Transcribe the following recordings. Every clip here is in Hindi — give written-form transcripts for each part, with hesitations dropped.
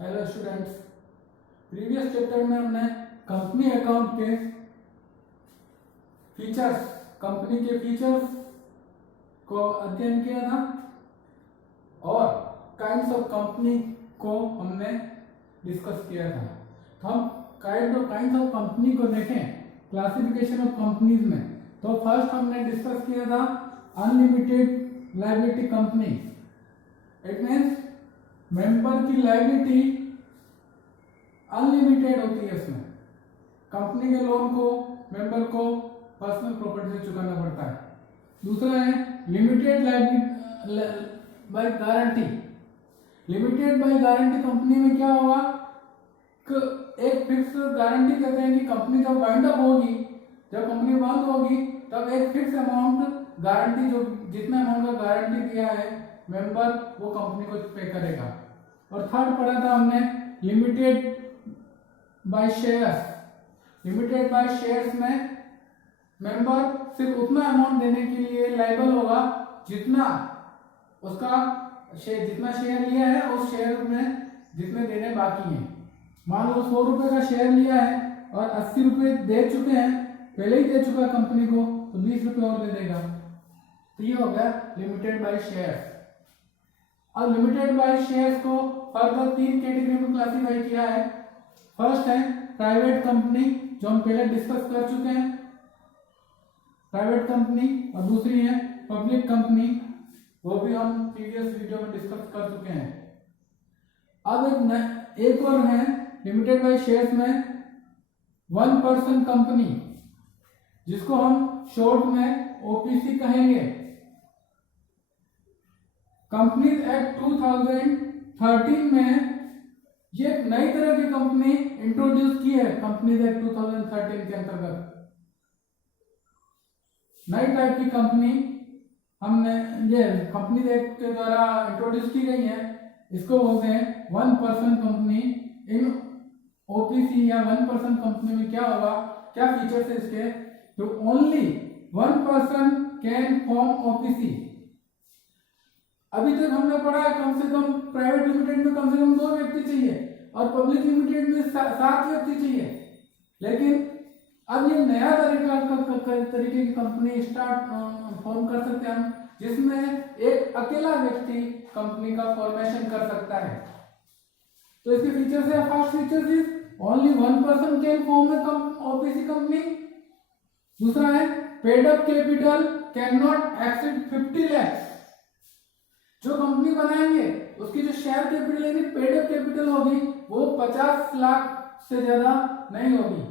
हेलो स्टूडेंट्स, प्रीवियस चैप्टर में हमने कंपनी अकाउंट के फीचर्स, कंपनी के फीचर्स को अध्ययन किया था और काइंड्स ऑफ कंपनी को हमने डिस्कस किया था। तो हम काइंड्स ऑफ कंपनी को देखें क्लासिफिकेशन ऑफ कंपनीज में। तो फर्स्ट हमने डिस्कस किया था unlimited liability company. It means member की लायबिलिटी अनलिमिटेड होती है। इसमें कंपनी के लोन को मेंबर को पर्सनल प्रॉपर्टी से चुकाना पड़ता है। दूसरा है limited liability by guarantee. Limited by guarantee company में क्या होगा कि एक फिक्स गारंटी कहते हैं कि कंपनी जब वाइंड अप होगी, जब कंपनी बंद होगी, तब एक फिक्स अमाउंट गारंटी, जो जितना अमाउंट का गारंटी दिया है मेंबर, वो कंपनी को पे करेगा। और थर्ड पढ़ा था हमने limited by shares. Limited by shares में मेंबर सिर्फ उतना अमाउंट देने के लिए लायबल होगा जितना उसका जितना शेयर लिया है उस शेयर में जितने देने बाकी हैं। मान लो 100 रुपए का शेयर लिया है और 80 रुपए दे चुके हैं, पहले ही दे चुका कंपनी को, तो 20 रुपए और दे देगा। तो ये हो गया लिमिटेड बाय शेयर्स। अब लिमिटेड बाय शेयर्स को फर्दर 3 कैटेगरी में क्लासिफाई किया है। फर्स्ट है प्राइवेट कंपनी, जो हम पहले डिस्कस कर चुके हैं, प्राइवेट कंपनी। और दूसरी है पब्लिक कंपनी, वो भी हम प्रीवियस वीडियो में डिस्कस कर चुके हैं। अब एक और है लिमिटेड बाय शेयर्स में वन पर्सन कंपनी, जिसको हम शॉर्ट में ओपीसी कहेंगे। कंपनीज एक्ट 2013 में ये एक नई तरह की कंपनी इंट्रोड्यूस की है। कंपनीज एक्ट 2013 के अंतर्गत नई टाइप की कंपनी हमने ये कंपनीज एक्ट के द्वारा इंट्रोड्यूस की गई है। इसको बोलते हैं वन पर्सन कंपनी। इन ओपीसी या वन पर्सन कंपनी में क्या होगा, क्या फीचर्स है इसके, तो only one person can form OPC. अभी तक हमने पढ़ा है कम से कम प्राइवेट लिमिटेड में कम से कम 2 व्यक्ति चाहिए और पब्लिक लिमिटेड में 7 व्यक्ति चाहिए। लेकिन अब ये नया तरीके की कंपनी स्टार्ट फॉर्म कर सकते हैं हम, जिसमें एक अकेला व्यक्ति कंपनी का फॉर्मेशन कर सकता है। तो इसके फीचर्स है, first feature is only one person can form A OPC company. दूसरा है paid up capital can not exceed 50 lakh. जो कंपनी बनाएंगे उसकी जो शेयर कैपिटल यानी पेड अप कैपिटल होगी वो 50 लाख से ज्यादा नहीं होगी।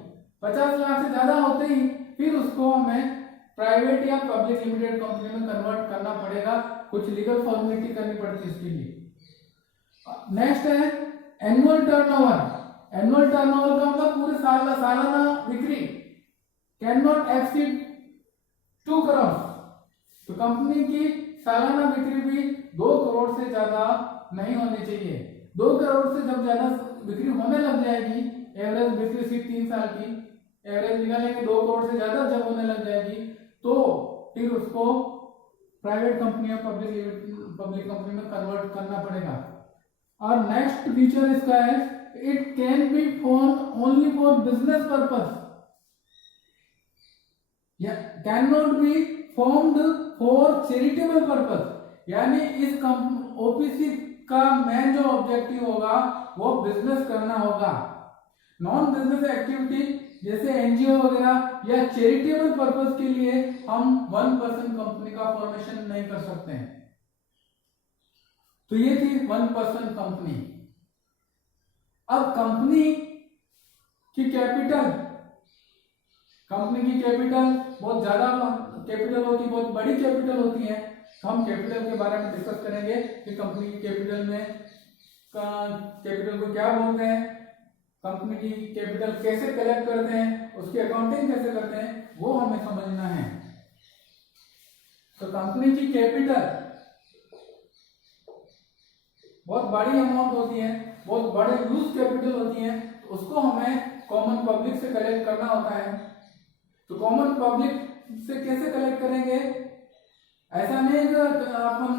50 लाख से ज्यादा होते ही फिर उसको हमें प्राइवेट या पब्लिक लिमिटेड कंपनी में कन्वर्ट करना पड़ेगा, कुछ लीगल फॉर्मेलिटी करनी पड़ती है इसके लिए। नेक्स्ट है एनुअल टर्नओवर। एनुअल टर्नओवर का मतलब पूरे सालाना बिक्री कैन नॉट एक्सीड 2 करोड़। तो कंपनी की सालाना बिक्री भी 2 करोड़ से ज्यादा नहीं होनी चाहिए। 2 करोड़ से जब ज्यादा बिक्री होने लग जाएगी, एवरेज बिक्री सिर्फ 3 साल की एवरेज निकालेंगे, 2 करोड़ से ज्यादा जब होने लग जाएगी, तो फिर उसको प्राइवेट कंपनी या पब्लिक कंपनी में कन्वर्ट करना पड़ेगा। और नेक्स्ट फीचर इसका है it can be form only for business purpose, can not be formed for charitable purpose. यानी इस ओपीसी का मेन जो ऑब्जेक्टिव होगा वो बिजनेस करना होगा। नॉन बिजनेस एक्टिविटी जैसे एनजीओ वगैरह या चैरिटेबल पर्पस के लिए हम वन पर्सन कंपनी का फॉर्मेशन नहीं कर सकते हैं। तो ये थी वन पर्सन कंपनी। अब कंपनी की कैपिटल बहुत ज्यादा कैपिटल होती है, बहुत बड़ी कैपिटल होती है। तो हम कैपिटल के बारे में डिस्कस करेंगे कि कंपनी की कैपिटल को क्या बोलते हैं, कंपनी की कैपिटल कैसे कलेक्ट करते हैं, उसकी अकाउंटिंग कैसे करते हैं, वो हमें समझना है। तो कंपनी की कैपिटल बहुत बड़ी अमाउंट होती है, बहुत बड़े यूज कैपिटल होती है, तो उसको हमें कॉमन पब्लिक से कलेक्ट करना होता है। तो कॉमन पब्लिक से कैसे कलेक्ट करेंगे, ऐसा नहीं है कि अपन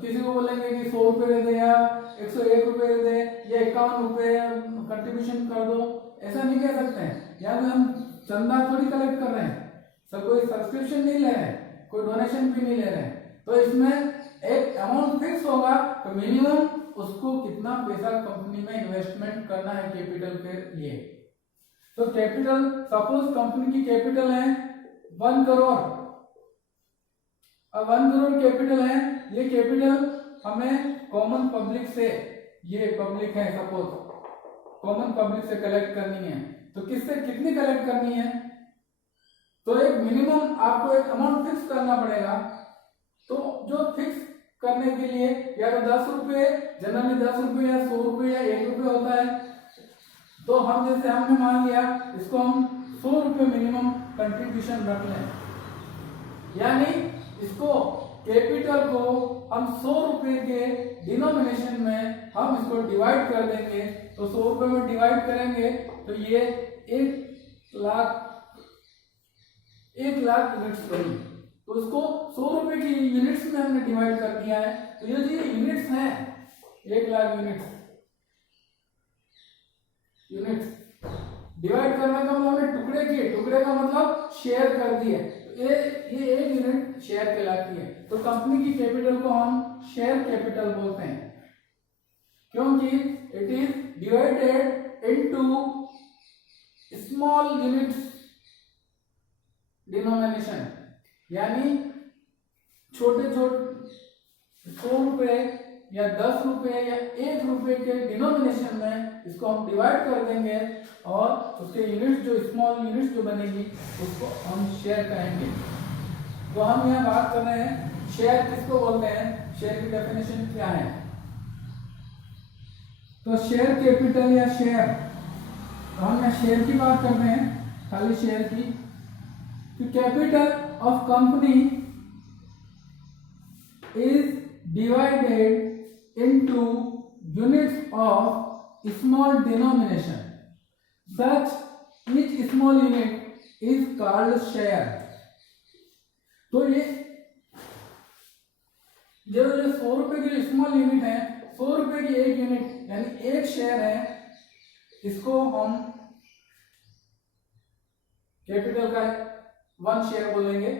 किसी को बोलेंगे कि 100 रुपये दे दे या 101 रुपये दे दे या 51 रुपये कंट्रीब्यूशन कर दो, ऐसा नहीं कह सकते हैं। यहाँ पे हम चंदा थोड़ी कलेक्ट कर रहे हैं, सब कोई सब्सक्रिप्शन नहीं ले रहे हैं, कोई डोनेशन भी नहीं ले रहे हैं। तो इसमें एक अमाउंट फिक्स होगा तो मिनिमम उसको कितना पैसा कंपनी में इन्वेस्टमेंट करना है कैपिटल के लिए। तो कैपिटल, सपोज कंपनी की कैपिटल है 1 करोड़, अब 1 करोड़ कैपिटल है, ये कैपिटल हमें कॉमन पब्लिक से, ये पब्लिक है सपोज, कॉमन पब्लिक से कलेक्ट करनी है। तो किससे कितनी कलेक्ट करनी है, तो एक मिनिमम आपको एक अमाउंट फिक्स करना पड़ेगा। तो जो फिक्स करने के लिए या तो 10 रुपये, जनरली 10 रुपये या 100 रुपये या 1 रुपये होता है। तो हम जैसे हमने मान लिया इसको हम 100 रुपये मिनिमम कंट्रीब्यूशन रख लें, यानी इसको कैपिटल को हम 100 रुपये के डिनोमिनेशन में हम इसको डिवाइड कर देंगे। तो 100 रुपये में डिवाइड करेंगे तो ये 1 लाख यूनिट्स बनी। तो उसको 100 रुपये की यूनिट्स में हमने डिवाइड कर दिया है। तो ये जो यूनिट्स हैं 1 लाख यूनिट्स डिवाइड करने का मतलब हमने टुकड़े का मतलब शेयर कर दिए। तो ये 1 यूनिट शेयर कहलाती है। तो कंपनी की कैपिटल को हम शेयर कैपिटल बोलते हैं, क्योंकि it is divided into small units denomination, यानी छोटे 100 रुपये या 10 रुपये या 1 रुपये के डिनोमिनेशन में इसको हम डिवाइड कर देंगे और उसके यूनिट्स जो स्मॉल यूनिट्स जो बनेगी उसको हम शेयर कहेंगे। तो हम यहाँ बात कर रहे हैं शेयर किसको बोलते हैं, शेयर की डेफिनेशन क्या है। तो शेयर कैपिटल या शेयर, तो हम यहाँ शेयर की बात कर रहे हैं, खाली शेयर की। Capital of company is divided into units of small denomination, such each small unit is called share. तो ये जो 100 रुपए की स्मॉल यूनिट है, 100 रुपए की 1 यूनिट यानी 1 शेयर है, इसको हम कैपिटल का 1 शेयर बोलेंगे।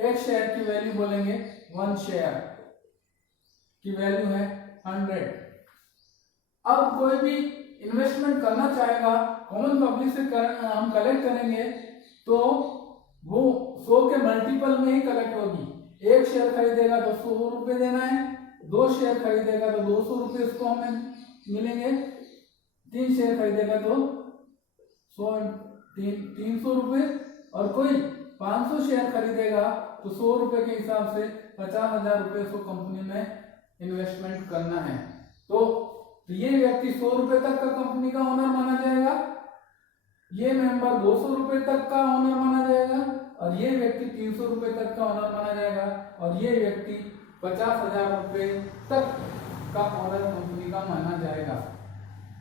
1 शेयर की वैल्यू बोलेंगे 1 शेयर की वैल्यू है 100। अब कोई भी इन्वेस्टमेंट करना चाहेगा, कॉमन पब्लिक से हम कलेक्ट करेंगे तो वो 100 के मल्टीपल में ही कलेक्ट होगी। 1 शेयर खरीदेगा तो 100 रुपये देना है, 2 शेयर खरीदेगा तो 200 रुपये उसको हमें मिलेंगे, 3 शेयर खरीदेगा तो 300 रुपये, और कोई 500 शेयर खरीदेगा तो 100 रुपये के हिसाब से 50,000 रुपये उसको कंपनी में इन्वेस्टमेंट करना है। तो ये व्यक्ति 100 रुपये तक का कंपनी का ओनर माना जाएगा, ये मेंबर 200 रुपये तक का ओनर माना जाएगा, और ये व्यक्ति 300 रुपये तक का ओनर माना जाएगा, और ये व्यक्ति 50,000 रुपये तक का ओनर कंपनी का माना जाएगा।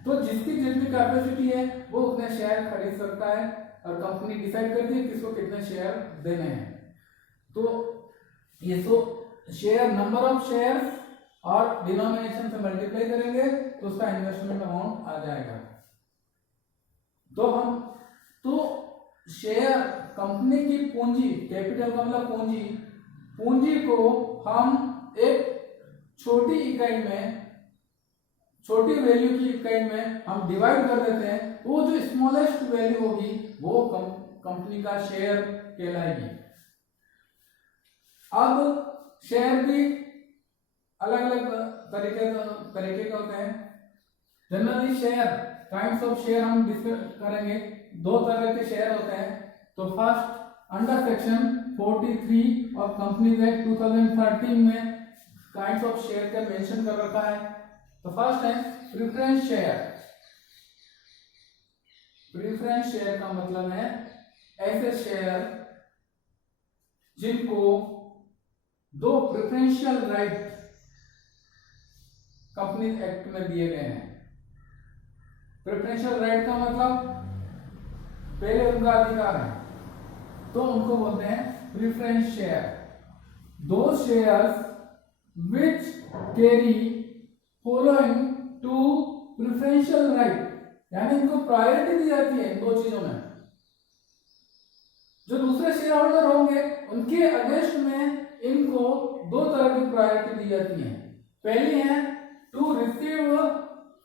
तो जिसकी जितनी कैपेसिटी है वो उतने शेयर खरीद सकता है, और कंपनी डिसाइड करती है किसको कितने शेयर देने हैं। तो ये शेयर, नंबर ऑफ शेयर और डिनोमिनेशन से मल्टीप्लाई करेंगे तो उसका इन्वेस्टमेंट अमाउंट आ जाएगा। तो शेयर कंपनी की पूंजी, कैपिटल का मतलब पूंजी को हम एक छोटी इकाई में, छोटी वैल्यू की इकाई में हम डिवाइड कर देते हैं। वो जो स्मॉलेस्ट वैल्यू होगी वो कंपनी का शेयर कहलाएगी। अब शेयर भी अलग अलग तरीके के होते हैं। Generally share, kinds of share हम डिस्कस करेंगे। 2 तरह के शेयर होते हैं। तो first, under section 43 of companies act 2013 में काइंड्स ऑफ शेयर का मेंशन कर रखा है। तो फर्स्ट है प्रेफरेंस शेयर। प्रेफरेंस शेयर का मतलब है ऐसे शेयर जिनको 2 प्रेफरेंशियल राइट कंपनी एक्ट में दिए गए हैं। प्रेफरेंशियल राइट का मतलब पहले उनका अधिकार है, तो उनको बोलते हैं preference share. those shares which carry following to preferential right, यानी इनको प्रायोरिटी दी जाती है इन दो चीजों में। जो दूसरे शेयर होल्डर होंगे उनके अगेंस्ट में इनको दो तरह की प्रायोरिटी दी जाती है। पहली है to receive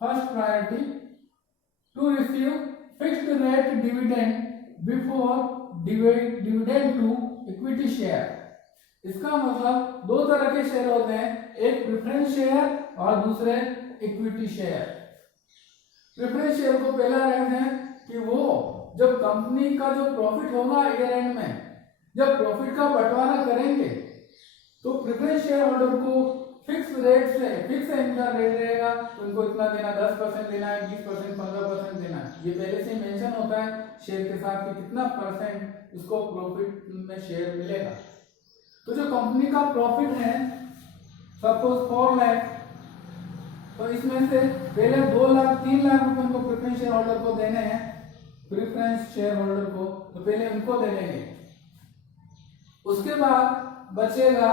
first priority to receive fixed rate dividend before dividend to equity share. इसका मतलब दो तरह के शेयर होते हैं, एक प्रेफरेंस शेयर और दूसरे इक्विटी शेयर। प्रेफरेंस शेयर को पहला राइट है कि वो जब कंपनी का जो प्रॉफिट होगा ईयर एंड में, जब प्रॉफिट का बंटवारा करेंगे तो प्रेफरेंस शेयर होल्डर को फिक्स रेट से फिक्स इनका रेट रहेगा, तो उनको इतना देना, 10% देना है, 20%, 15% देना है। ये पहले से मेंशन होता है शेयर के साथ कि कितना परसेंट उसको प्रॉफिट में शेयर मिलेगा। तो जो कंपनी का प्रॉफिट है सपोज 4 लाख, तो इसमें से पहले 2 लाख 3 लाख रुपए उनको प्रेफरेंस शेयर होल्डर को देने हैं, प्रेफरेंस शेयर होल्डर को, तो पहले उनको दे देंगे। उसके बाद बचेगा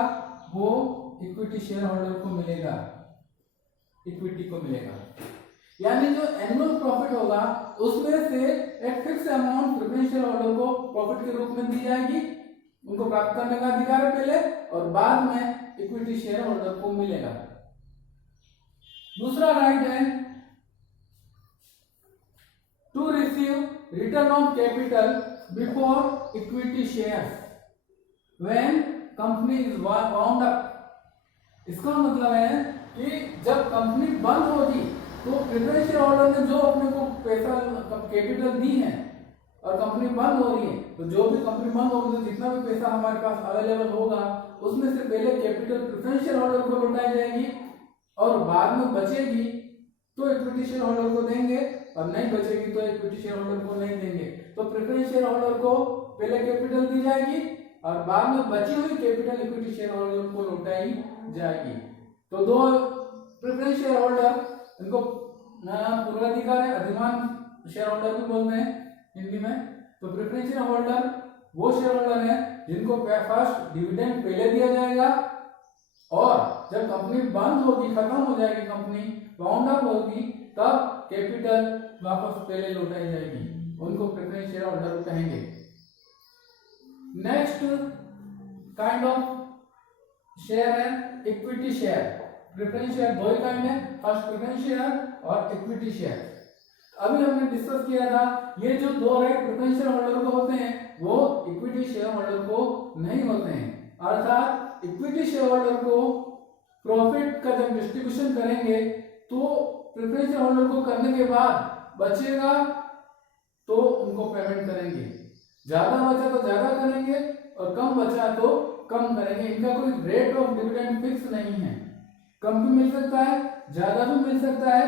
वो इक्विटी शेयर होल्डर को मिलेगा, इक्विटी को मिलेगा। यानी जो एनुअल प्रॉफिट होगा उसमें से एक fix amount preference share holder को प्रॉफिट के रूप में दी जाएगी, उनको प्राप्त करने का अधिकार है पहले, और बाद में इक्विटी शेयर होल्डर को मिलेगा। दूसरा राइट है to receive return on capital before equity shares when company is wound up. इसका मतलब है कि जब कंपनी बंद होगी तो प्रेफरेंस शेयर होल्डर ने जो अपने को पैसा कैपिटल दी है और कंपनी बंद हो रही है, तो जो भी कंपनी बंद होगी तो जितना भी पैसा हमारे पास अवेलेबल होगा उसमें से पहले कैपिटल प्रेफरेंस शेयर होल्डर को लौटाई जाएगी और बाद में बचेगी तो इक्विटी शेयर होल्डर को देंगे, और नहीं बचेगी तो इक्विटी शेयर होल्डर को नहीं देंगे। तो प्रेफरेंस शेयर होल्डर को पहले कैपिटल दी जाएगी और बाद में बची हुई कैपिटल इक्विटी शेयर होल्डर को लौटाई जाएगी। तो दो प्रेफरेंस शेयर होल्डर, इनको पूर्वाधिकार है, अधिमान शेयर होल्डर भी बोलते हैं हिंदी में। तो प्रेफरेंस शेयर होल्डर वो शेयर होल्डर है जिनको फर्स्ट डिविडेंड पहले दिया जाएगा, और जब कंपनी बंद होगी, खत्म हो जाएगी, कंपनी वाउंड अप होगी, तब कैपिटल वापस पहले लौटाई जाएगी, उनको प्रेफरेंस शेयर होल्डर कहेंगे। नेक्स्ट काइंड ऑफ शेयर है इक्विटी शेयर। प्रेफरेंस शेयर दो ही काइंड है, फर्स्ट प्रेफरेंस शेयर और इक्विटी शेयर। अभी हमने डिस्कस किया था ये जो दो राइट प्रेफरेंस शेयर होल्डर को होते हैं वो इक्विटी शेयर होल्डर को नहीं होते हैं। अर्थात इक्विटी शेयर होल्डर को प्रॉफिट का जब डिस्ट्रीब्यूशन करेंगे तो प्रेफरेंस शेयर होल्डर को करने के बाद बचेगा तो उनको पेमेंट करेंगे, ज्यादा बचा तो ज्यादा करेंगे और कम बचा तो कम करेंगे। इनका कोई रेट ऑफ डिविडेंड फिक्स नहीं है, कम भी मिल सकता है, ज्यादा भी मिल सकता है,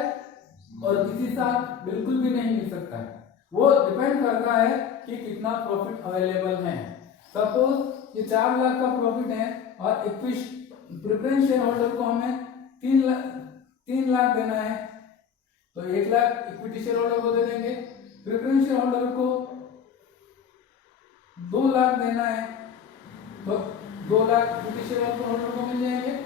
और किसी साल बिल्कुल भी नहीं मिल सकता है। वो डिपेंड करता है कि कितना प्रॉफिट अवेलेबल है। सपोज ये 4 लाख का प्रॉफिट है और प्रेफरेंस शेयर होल्डर को हमें 3 लाख देना है, तो 1 लाख इक्विटी शेयर होल्डर को दे देंगे। प्रेफरेंस शेयर होल्डर को 2 लाख देना है तो 2 लाख इक्विटी शेयर होल्डर को मिल जाएंगे।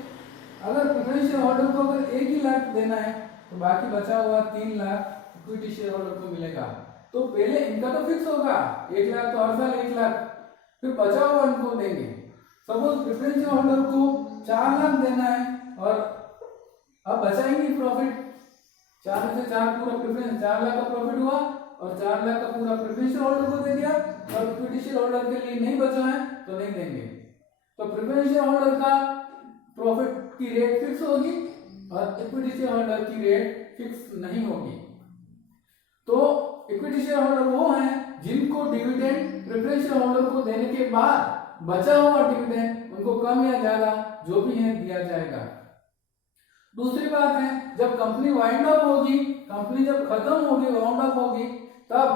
अगर प्रेफरेंस शेयर होल्डर को अगर 1 ही लाख देना है तो बाकी बचा हुआ 3 लाख इक्विटी शेयर होल्डर को मिलेगा। तो पहले इनका तो फिक्स होगा 1 लाख, तो हर साल 1 लाख, फिर बचा हुआ इनको देंगे। सपोज प्रेफरेंस शेयर होल्डर को 4 लाख देना है और अब बचाएंगे प्रॉफिट 4 में से 4 पूरा प्रेफरेंस, 4 लाख का प्रॉफिट हुआ और 4 लाख का पूरा प्रेफरेंस शेयर होल्डर को दे दिया, और इक्विटी शेयर होल्डर के लिए नहीं बचा है तो नहीं देंगे। तो प्रेफरेंस शेयर होल्डर का प्रॉफिट की रेट फिक्स होगी और इक्विटी शेयर होल्डर की रेट फिक्स नहीं होगी। तो इक्विटी शेयर होल्डर वो हैं जिनको डिविडेंड प्रेफरेंस शेयर होल्डर को देने के बाद बचा हुआ डिविडेंड उनको कम या ज्यादा जो भी है दिया जाएगा। दूसरी बात है जब कंपनी वाइंड अप होगी, कंपनी जब खत्म होगी, वाउंड अप होगी, तब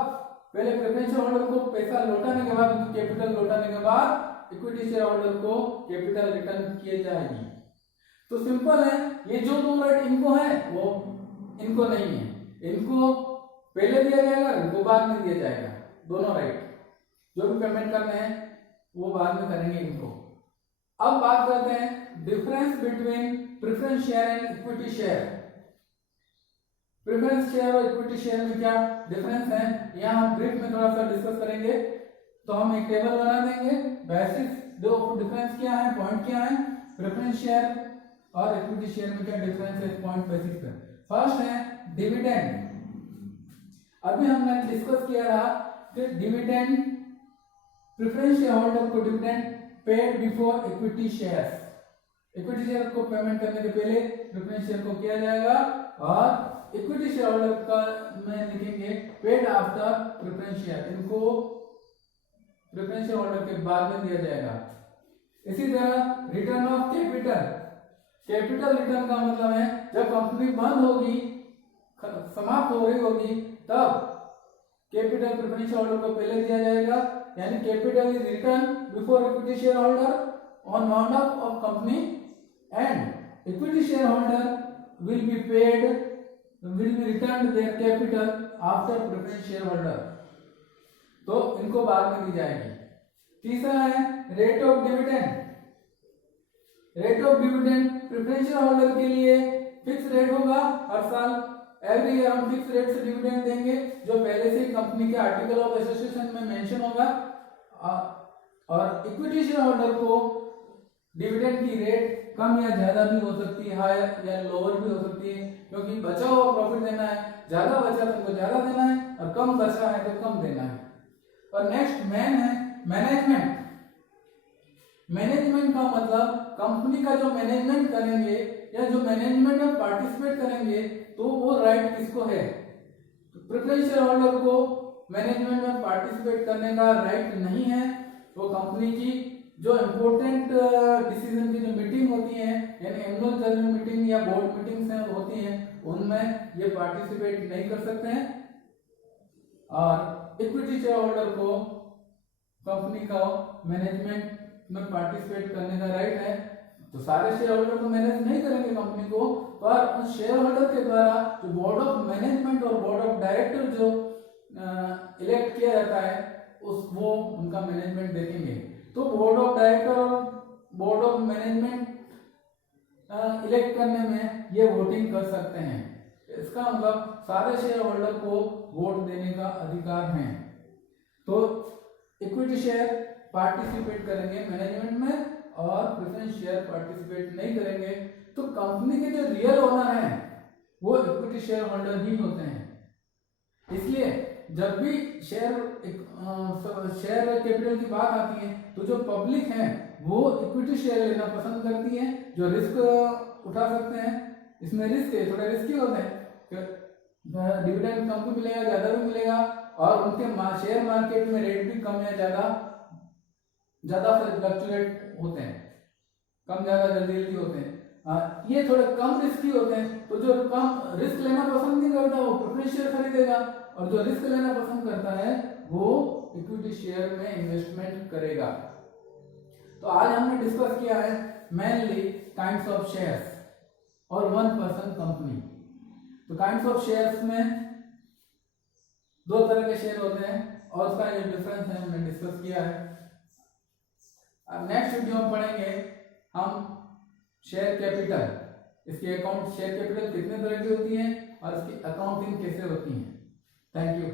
पहले प्रेफरेंस शेयर होल्डर को पैसा लौटाने के बाद, उनकी कैपिटल लौटाने के बाद इक्विटी शेयर होल्डर को कैपिटल रिटर्न किए जाएगी। तो सिंपल है, ये जो 2 राइट इनको है वो इनको नहीं है, इनको पहले दिया जाएगा, इनको बाद में दिया जाएगा। दोनों राइट जो भी पेमेंट करने हैं वो बाद में करेंगे इनको। अब बात करते हैं difference between preference share and equity share. Preference share और इक्विटी शेयर में क्या डिफरेंस है, यहाँ हम ब्रीफ में थोड़ा सा डिस्कस करेंगे। तो हम एक टेबल बना देंगे, बेसिस दो डिफरेंस क्या है, पॉइंट क्या है, प्रेफरेंस शेयर और इक्विटी शेयर में क्या डिफरेंस है, पॉइंट बेसिस पे। फर्स्ट है डिविडेंड। अभी हमने डिस्कस किया था कि डिविडेंड, प्रेफरेंस शेयर होल्डर को dividend paid before equity shares. Equity share को पेमेंट करने के पहले प्रेफरेंस शेयर को किया जाएगा, और इक्विटी शेयर होल्डर का में लिखेंगे पेड आफ्टर प्रेफरेंस शेयर, इनको प्रेफरेंस शेयर होल्डर के बाद में दिया जाएगा। इसी तरह return of capital. Capital return का मतलब है जब कंपनी बंद होगी, समाप्त हो रही होगी, तब कैपिटल प्रेफरेंस शेयर होल्डर को पहले दिया जाएगा, यानी capital is return before equity share holder on wound up of company, and equity share holder will be return their capital after preference share holder, तो इनको बाद में दी जाएगी। तीसरा है rate of dividend. Rate of dividend preference share holder के लिए फिक्स रेट होगा, हर साल एवरी ईयर हम फिक्स रेट से डिविडेंड देंगे, जो पहले से कंपनी के आर्टिकल ऑफ एसोसिएशन में मेंशन होगा। और इक्विटी शेयर होल्डर को डिविडेंड की रेट कम या ज्यादा भी हो सकती है, हायर या लोअर भी हो सकती है, क्योंकि बचा हुआ प्रॉफिट देना है, ज्यादा बचा तो उनको ज्यादा देना है, और कम बचा है तो कम देना है। और नेक्स्ट मैन है मैनेजमेंट। मैनेजमेंट का मतलब कंपनी का जो मैनेजमेंट करेंगे या जो मैनेजमेंट में पार्टिसिपेट करेंगे, तो वो राइट किसको है, तो प्रेफरेंस शेयर होल्डर को मैनेजमेंट में पार्टिसिपेट करने का राइट नहीं है। वो कंपनी की जो इम्पोर्टेंट डिसीजन की जो मीटिंग होती है, यानी एनुअल जनरल मीटिंग या बोर्ड मीटिंग्स होती हैं, उनमें ये पार्टिसिपेट नहीं कर सकते हैं। और इक्विटी शेयर होल्डर को कंपनी का मैनेजमेंट में पार्टिसिपेट करने का राइट है। तो सारे शेयर होल्डर तो मैनेज नहीं करेंगे कंपनी को, पर उस शेयर होल्डर के द्वारा जो बोर्ड ऑफ मैनेजमेंट और बोर्ड ऑफ डायरेक्टर जो इलेक्ट किया जाता है, वो उनका मैनेजमेंट देखेंगे। तो बोर्ड ऑफ डायरेक्टर और बोर्ड ऑफ मैनेजमेंट इलेक्ट करने में ये वोटिंग कर सकते हैं। इसका मतलब सारे शेयर होल्डर को वोट देने का अधिकार है। तो इक्विटी शेयर पार्टिसिपेट करेंगे मैनेजमेंट में, और प्रेफरेंस शेयर पार्टिसिपेट नहीं करेंगे। तो कंपनी के जो रियल ओनर हैं वो इक्विटी शेयर होल्डर ही होते हैं। इसलिए जब भी शेयर कैपिटल की बात आती है, तो जो पब्लिक है वो इक्विटी शेयर लेना पसंद करती है, जो रिस्क उठा सकते हैं। इसमें रिस्क है, थोड़ा रिस्की होते हैं, डिविडेंड कम भी मिलेगा, ज्यादा भी मिलेगा, और उनके शेयर मार्केट में रेट भी कम या ज्यादा फ्लक्चुएट होते हैं, कम ज्यादा जल्दी होते हैं। ये थोड़े कम रिस्की होते हैं। तो जो कम रिस्क लेना पसंद नहीं करता वो प्रेफरेंस शेयर खरीदेगा, और जो रिस्क लेना पसंद करता है वो इक्विटी शेयर में इन्वेस्टमेंट करेगा। तो आज हमने डिस्कस किया है मेनली काइंड्स ऑफ शेयर्स और वन पर्सन कंपनी। तो काइंड्स ऑफ शेयर्स में दो तरह के शेयर होते हैं, और उसका जो डिफरेंस है हमने डिस्कस किया है। अब नेक्स्ट वीडियो में पढ़ेंगे हम शेयर कैपिटल, इसकी अकाउंट शेयर कैपिटल कितने तरह की होती है और इसकी अकाउंटिंग कैसे होती है। Thank you.